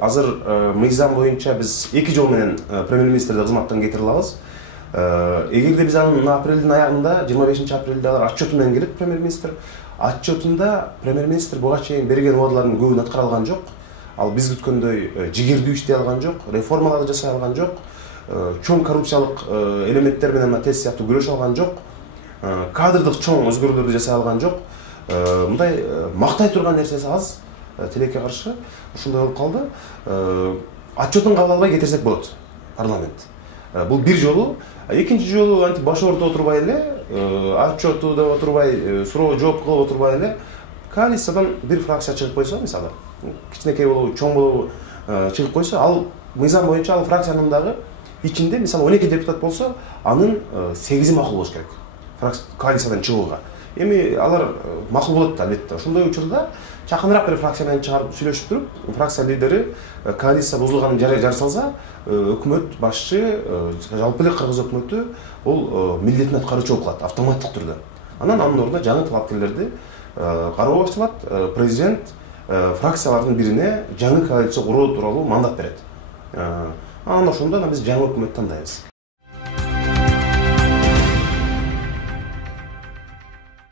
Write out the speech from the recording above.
азыр мыйзам боюнча биз 2 жол менен премьер-министрди кызматтан кетире алабыз. Эгерде биз анын апрелдин аягында 25 апрелде алар отчету менен келет премьер-министр. Отчетунда премьер-министр буга чейин берген убадалардын көбүн аткара алган жок. Ал биз күткөндөй жигердүү иштей алган жок, реформаларды жасай алган жок, чоң коррупциялык элементтер менен тез сыяктуу күрөшө алган жок, кадрдык чоң өзгөрүүлөрдү жасай алган жок. Мындай мактай турган нерсеси аз, тилекке каршы ушундай болуп калды. Отчетун кабыл албай кетирсек болот парламент. Бул бир жолу. Экинчи жолу антип баш ордо отурбай эле, отчету деп отурбай, суроо жооп кылып отурбай эле, коалициядан бир фракция чыгып койсо, мисалы, кичинекей болобу, чоң болобу чыгып койсо, ал мыйзам боюнча ал фракциянын дагы ичинде, мисалы, 12 депутат болсо, анын 8-и макул болуш керек. Коалициядан чыгууга. Эми алар макул болот албетте. Ошондой учурда чакыныраак бир фракция менен чыгарып сүйлөшүп туруп, фракция лидери коалиция бузулганын жар салса, өкмөт башчы, жалпы эле Кыргыз өкмөтү бул милдетин аткаруучу болуп калат автоматтык түрдө. Анан анын ордуна жаңы талапкерлерди кароо башталат. Президент фракциялардын бирине жаңы коалиция куруу тууралуу мандат берет. Анан ошондо биз жаңы өкмөт тандайбыз.